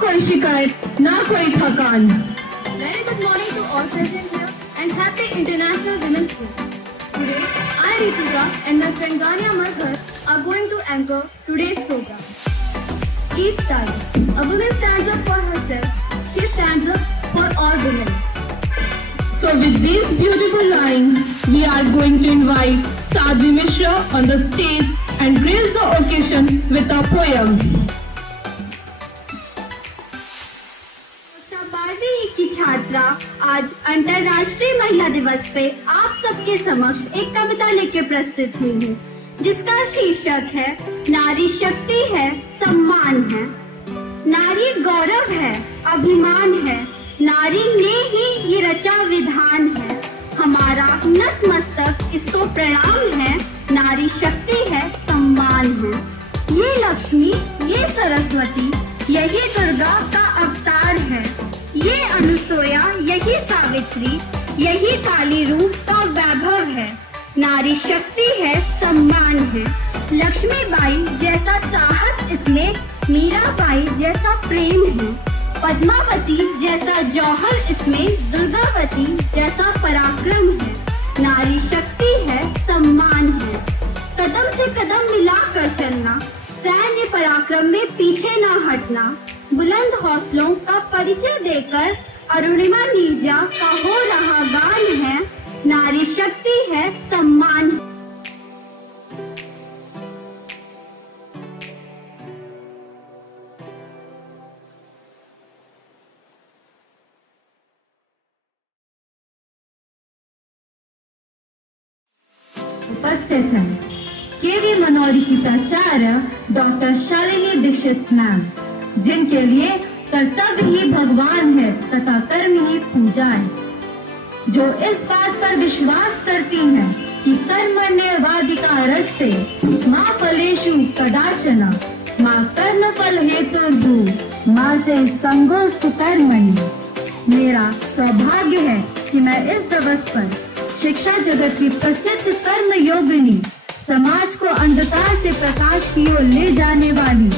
कोई शिकायत, ना कोई थकान। Very good morning to all present here and happy International Women's Day. Today, I, Ritika, and my friend Gania Mazhar are going to anchor today's program. Each time a woman stands up for herself, she stands up for all women. So with these beautiful lines, we are going to invite Sadhvi Mishra on the stage and grace the occasion with a poem. की छात्रा आज अंतर्राष्ट्रीय महिला दिवस पे आप सबके समक्ष एक कविता लेके प्रस्तुत हुई है, जिसका शीर्षक है नारी शक्ति है, सम्मान है। नारी गौरव है, अभिमान है, नारी ने ही ये रचा विधान है। हमारा नतमस्तक इसको प्रणाम है, नारी शक्ति है, सम्मान है। ये लक्ष्मी, ये सरस्वती, यही दुर्गा का अवतार है। ये अनुसुईया, यही सावित्री, यही काली रूप का वैभव है। नारी शक्ति है, सम्मान है। लक्ष्मीबाई जैसा साहस इसमें, मीराबाई जैसा प्रेम है। पद्मावती जैसा जौहर इसमें, दुर्गावती जैसा पराक्रम है। नारी शक्ति है, सम्मान है। कदम से कदम मिलाकर चलना, सैन्य पराक्रम में पीछे ना हटना। बुलंद हौसलों का परिचय देकर अरुणिमा नीरजा का हो रहा गान है। नारी शक्ति है, सम्मान है। उपस्थित हैं केवी मनोरी की प्राचार्य डॉक्टर शालिनी दीक्षित मैम, जिनके लिए कर्तव्य ही भगवान है तथा कर्म ही पूजा है, जो इस बात पर विश्वास करती हैं कि कर्मण्येवाधिकार रस्ते माँ फलेषु कदाचन माँ कर्म फल हेतुर्भु माँ से संगोस्तु कर्मणि। मेरा सौभाग्य है कि मैं इस दिवस पर शिक्षा जगत की प्रसिद्ध कर्म योगिनी, समाज को अंधकार से प्रकाश की ओर ले जाने वाली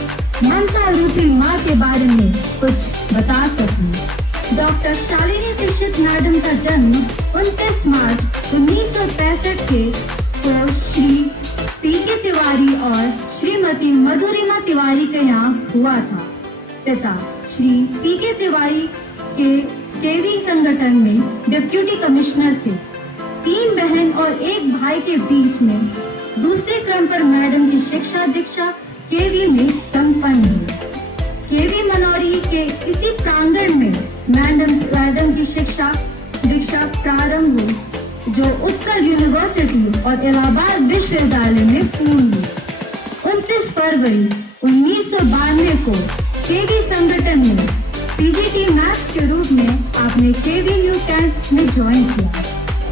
ममता रूपी माँ के बारे में कुछ बता सकूं। डॉक्टर शालिनी दीक्षित मैडम का जन्म 29 मार्च 1965 को श्री पी.के. तिवारी और श्रीमती मधुरिमा तिवारी के यहाँ हुआ था। पिता श्री पी.के. तिवारी के केवी संगठन में डिप्टी कमिश्नर थे। 3 बहन और 1 भाई के बीच में दूसरे क्रम पर मैडम की शिक्षा दीक्षा केवी में संपन्न हुई। केवी मनोरी के इसी प्रांगण में मैडम की शिक्षा दीक्षा प्रारंभ हुई, जो उत्कल यूनिवर्सिटी और इलाहाबाद विश्वविद्यालय में पूर्ण हुई। 29 फरवरी 1992 को केवी संगठन में पीजीटी मैथ्स के रूप में आपने केवी न्यू कैंप में ज्वाइन किया।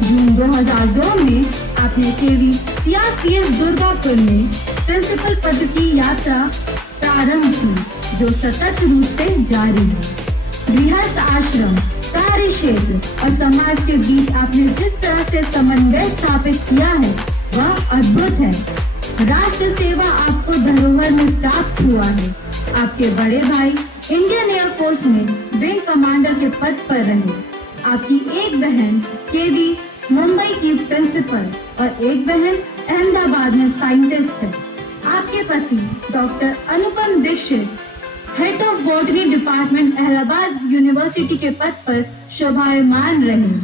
जून 2002 में आपने केवी सीआरपीएफ दुर्गापुर में प्रिंसिपल पद की यात्रा प्रारंभ की, जो सतत रूप से जारी है। गृहस्थ आश्रम, कार्य क्षेत्र और समाज के बीच आपने जिस तरह से समन्वय स्थापित किया है, वह अद्भुत है। राष्ट्र सेवा आपको धरोहर में प्राप्त हुआ है। आपके बड़े भाई इंडियन एयरफोर्स में विंग कमांडर के पद पर रहे। आपकी एक बहन केवी मुंबई की प्रिंसिपल और एक बहन अहमदाबाद में साइंटिस्ट है। आपके पति doctor Anupam Dikshit head of botany department Allahabad university के पद पर शोभायमान रहे।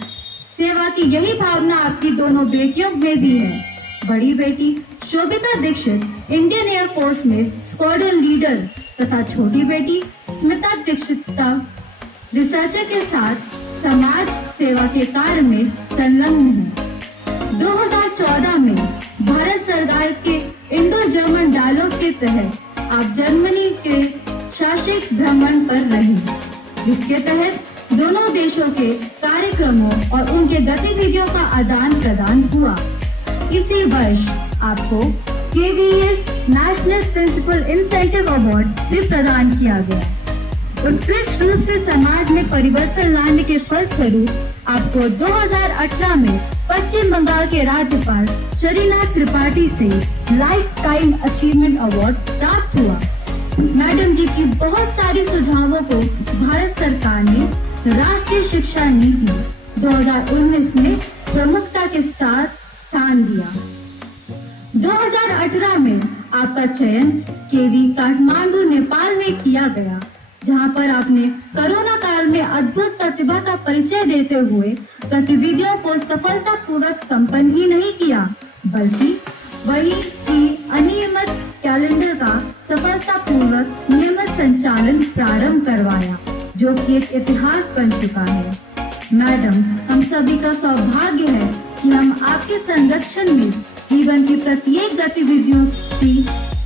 सेवा की यही भावना आपकी दोनों बेटियों में भी है। बड़ी बेटी शोभिता दीक्षित इंडियन एयरफोर्स में स्क्वाड्रन लीडर तथा छोटी बेटी स्मिता दीक्षित रिसर्चर के साथ समाज सेवा के कार्य में संलग्न है। 2014 में भारत सरकार के इंडो जर्मन डायलॉग के तहत आप जर्मनी के शासित भ्रमण पर रही, जिसके तहत दोनों देशों के कार्यक्रमों और उनके गतिविधियों का आदान प्रदान हुआ। इसी वर्ष आपको KVS national principal incentive award भी प्रदान किया गया। उत्कृष्ट रूप से समाज में परिवर्तन लाने के फलस्वरूप आपको 2018 में पश्चिम बंगाल के राज्यपाल श्रीनाथ त्रिपाठी से लाइफ टाइम अचीवमेंट अवार्ड प्राप्त हुआ। मैडम जी की बहुत सारी सुझावों को नीति 2019 में प्रमुखता के साथ स्थान दिया। 2018 में आपका चयन केवी काठमांडू नेपाल में किया गया, जहां पर आपने कोरोना काल में अद्भुत प्रतिभा का परिचय देते हुए गतिविधियों को सफलतापूर्वक संपन्न ही नहीं किया, बल्कि वही की अनियमित कैलेंडर का सफलतापूर्वक नियमित संचालन प्रारंभ करवाया, जो कि एक इतिहास बन चुका है। मैडम, हम सभी का सौभाग्य है कि हम आपके संरक्षण में जीवन की प्रत्येक गतिविधियों की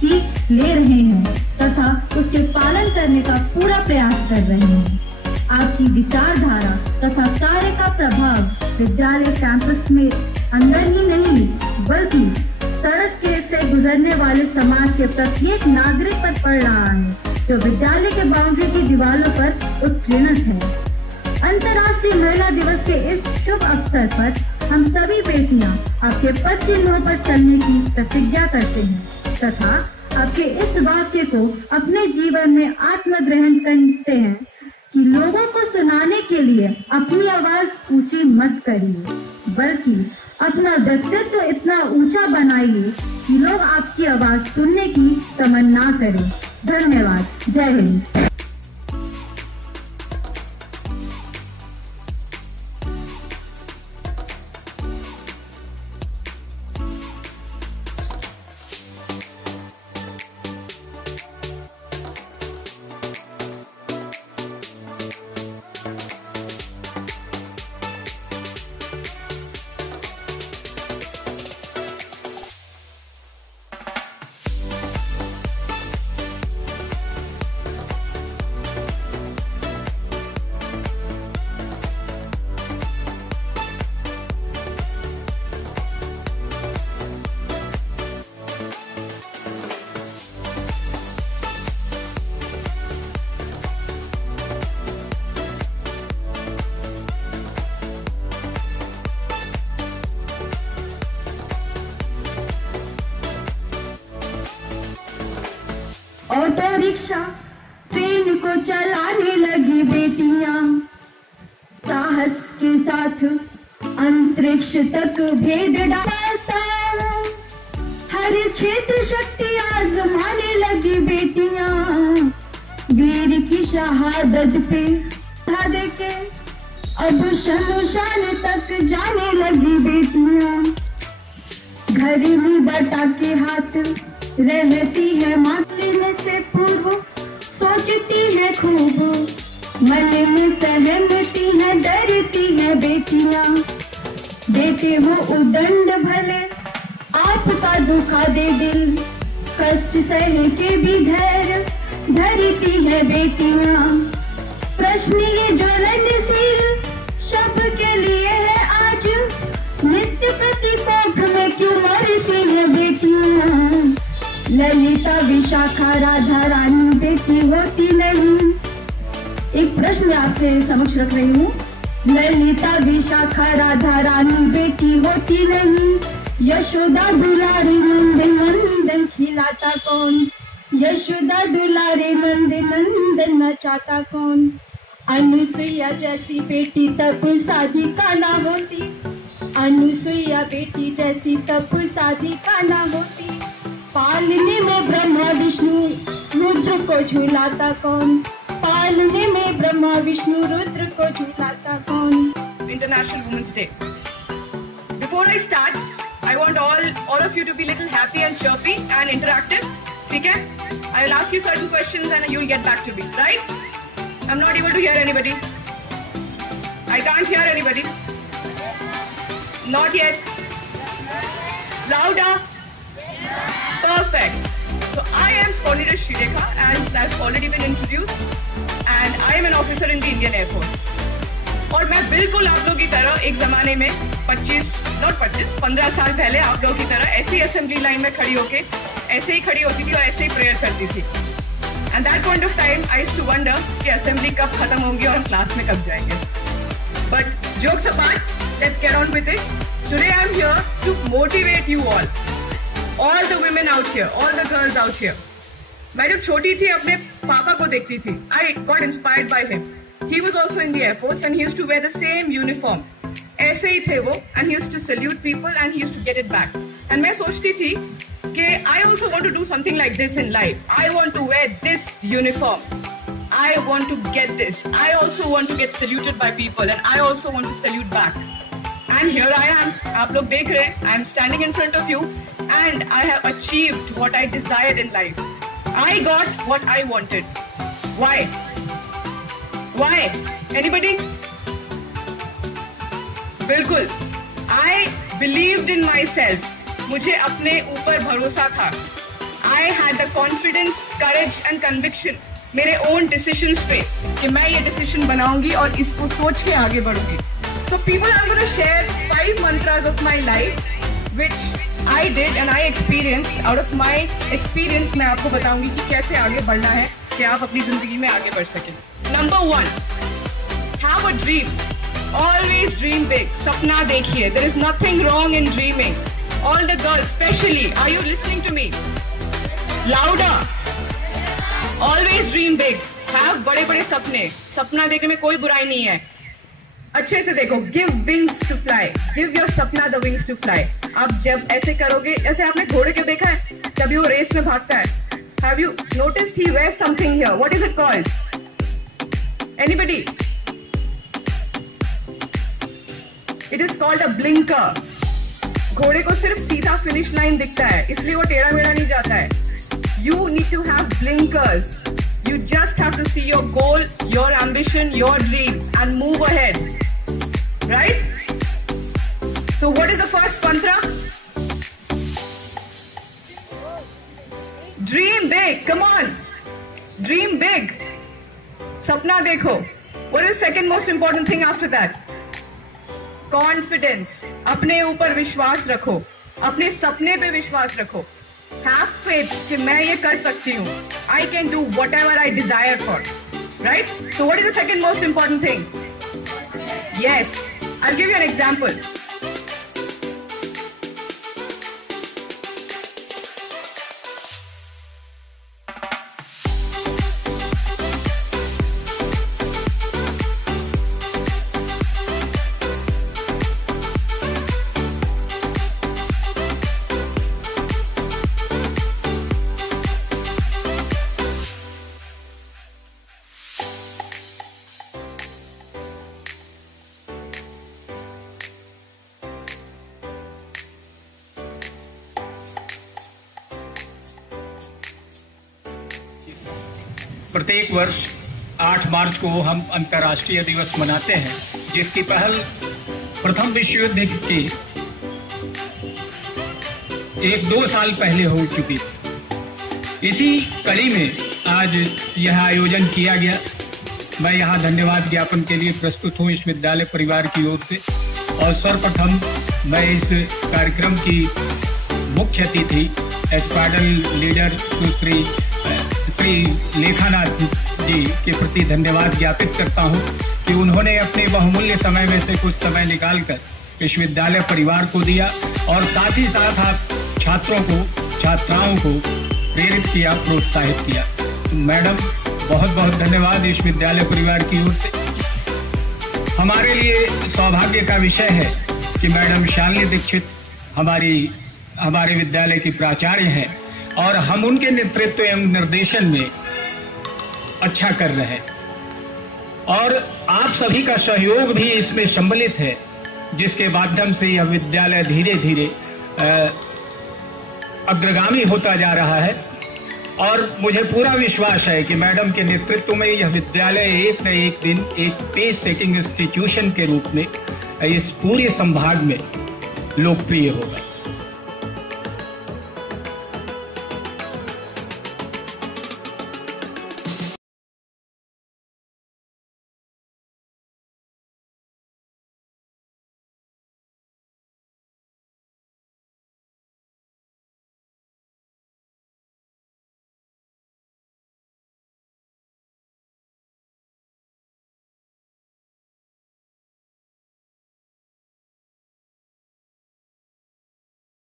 सीख ले रहे हैं तथा उसके पालन करने का पूरा प्रयास कर रहे हैं। आपकी विचारधारा तथा कार्य का प्रभाव विद्यालय कैंपस में अंदर ही नहीं, बल्कि सड़क के से गुजरने वाले समाज के प्रत्येक नागरिक पर पड़ रहा है, जो विद्यालय के बाउंड्री की दीवारों पर उत्कीर्णित है। अंतर्राष्ट्रीय महिला दिवस के इस शुभ अवसर पर हम सभी बेटियां आपके पद चिन्हों पर चलने की प्रतिज्ञा करते हैं तथा आपके इस वाक्य को अपने जीवन में आत्मग्रहण करते हैं कि लोगों को सुनाने के लिए अपनी आवाज ऊंची मत करिए, बल्कि अपना व्यक्तित्व इतना ऊंचा बनाइए कि लोग आपकी आवाज सुनने की तमन्ना करें। धन्यवाद। जय हिंद। ऑटो रिक्शा ट्रेन को चलाने लगी बेटियां, साहस के साथ अंतरिक्ष तक भेद डालता, हर क्षेत्र शक्ति आजमाने लगी बेटियां, वीर की शहादत पे दे के अब शमशान तक जाने लगी बेटियां, घरेलू बटा के हाथ रहती है मातृ से पूर्व, सोचती है खूब मन में सहमती है, डरती है बेटियां, देते हो उदंड भले आपका दुखा दे दिल, कष्ट सह के भी धैर्य धरती है बेटियां, प्रश्न ये ज्वलनशील शब्द के लिए है आज, नित्य प्रतिकोख में क्यों मरती है बेटियां, ललिता विशाखा राधा रानी बेटी होती नहीं। एक प्रश्न आपके समक्ष रख रही हूँ। ललिता विशाखा राधा रानी बेटी होती नहीं, यशोदा दुलारी नंद नंदन खिलाता कौन, यशोदा दुलारी नंद नंदन नचाता कौन, अनुसुईया जैसी बेटी तब साधिका ना होती, अनुसुईया बेटी जैसी तब साधिका ना होती, पालने में ब्रह्मा विष्णु रुद्र को झूलाता कौन, पालने में ब्रह्मा विष्णु रुद्र को झूलाता कौन। International Women's Day. Before I start, I want all of you to be little happy and chirpy and interactive. ठीक है? I will ask you certain questions and you will get back to me, right? I'm not able to hear anybody. I can't hear anybody. Not yet. Louder. Perfect. So I am Skonida Srilekha, as I've already been introduced, and I am an officer in the Indian Air Force. और मैं बिल्कुल आप लोगों की तरह एक जमाने में 15 साल पहले आप लोगों की तरह ऐसी असेंबली लाइन में खड़ी होके ऐसे ही खड़ी होती थी और ऐसे ही प्रेयर करती थी। And that point of time I used to wonder कि असेंबली कब खत्म होंगी और क्लास में कब जाएंगे। But jokes apart, let's get on with it. Today I am here to motivate you all the women out here, all the girls out here. मैं जब छोटी थी अपने पापा को देखती थी, I got inspired by him. he was also in the Air Force and he used to wear the same uniform. ऐसे ही थे वो, and he used to salute people and he used to get it back. And मैं सोचती थी कि I also want to do something like this in life. I want to wear this uniform. I want to get this. I also want to get saluted by people and I also want to salute back. And here I am. आप लोग देख रहे हैं. I am standing in front of you and I have achieved what I desired in life. I got what I wanted. Why? Why? Anybody? बिल्कुल. I believed in myself. मुझे अपने ऊपर भरोसा था. I had the confidence, courage and conviction मेरे own decisions पे कि मैं ये decision बनाऊंगी और इसको सोच के आगे बढ़ूंगी. So people are going to share 5 mantras of my life which I did and I experienced. Out of my experience मैं आपको बताऊंगी कि कैसे आगे बढ़ना है कि आप अपनी जिंदगी में आगे बढ़ सकें. Number 1, have a dream. Always dream big. सपना देखिए. There is nothing wrong in dreaming. All the girls, especially, are you listening to me? Louder. Always dream big. Have बड़े बड़े सपने. सपना देखने में कोई बुराई नहीं है. अच्छे से देखो. Give wings to fly. Give your सपना the wings to fly. आप जब ऐसे करोगे, ऐसे आपने घोड़े को देखा है? जब वो रेस में भागता है. Have you noticed he wears something here? What is it called? Anybody? It is called a blinker. घोड़े को सिर्फ सीधा फिनिश लाइन दिखता है, इसलिए वो टेढ़ा मेढ़ा नहीं जाता है. You need to have blinkers. You just have to see your goal, your ambition, your dream and move ahead. Right? So what is the first mantra? Dream big. Come on. Dream big. सपना देखो. What is the second most important thing after that? Confidence. अपने ऊपर विश्वास रखो. अपने सपने पे विश्वास रखो. Have faith कि मैं ये कर सकती हूँ. I can do whatever I desire for. Right? So what is the second most important thing? Yes. I'll give you an example. प्रत्येक वर्ष 8 मार्च को हम अंतर्राष्ट्रीय दिवस मनाते हैं, जिसकी पहल प्रथम विश्व युद्ध के 1-2 साल पहले हो चुकी थी. इसी कड़ी में आज यह आयोजन किया गया. मैं यहाँ धन्यवाद ज्ञापन के लिए प्रस्तुत हूँ इस विद्यालय परिवार की ओर से. और सर्वप्रथम मैं इस कार्यक्रम की मुख्य अतिथि एस्क्वाड्रन लीडर श्री लेखानाथ जी के प्रति धन्यवाद ज्ञापित करता हूं कि उन्होंने अपने बहुमूल्य समय में से कुछ समय निकालकर इस विद्यालय परिवार को दिया और साथ ही साथ आप छात्रों को, छात्राओं को प्रेरित किया, प्रोत्साहित किया. तो मैडम बहुत बहुत धन्यवाद इस विद्यालय परिवार की ओर से. हमारे लिए सौभाग्य का विषय है कि मैडम शालिनी दीक्षित हमारे विद्यालय की प्राचार्य हैं और हम उनके नेतृत्व एवं निर्देशन में अच्छा कर रहे हैं. और आप सभी का सहयोग भी इसमें सम्मिलित है, जिसके माध्यम से यह विद्यालय धीरे धीरे अग्रगामी होता जा रहा है. और मुझे पूरा विश्वास है कि मैडम के नेतृत्व में यह विद्यालय एक न एक दिन एक पेस सेटिंग इंस्टीट्यूशन के रूप में इस पूरे संभाग में लोकप्रिय होगा.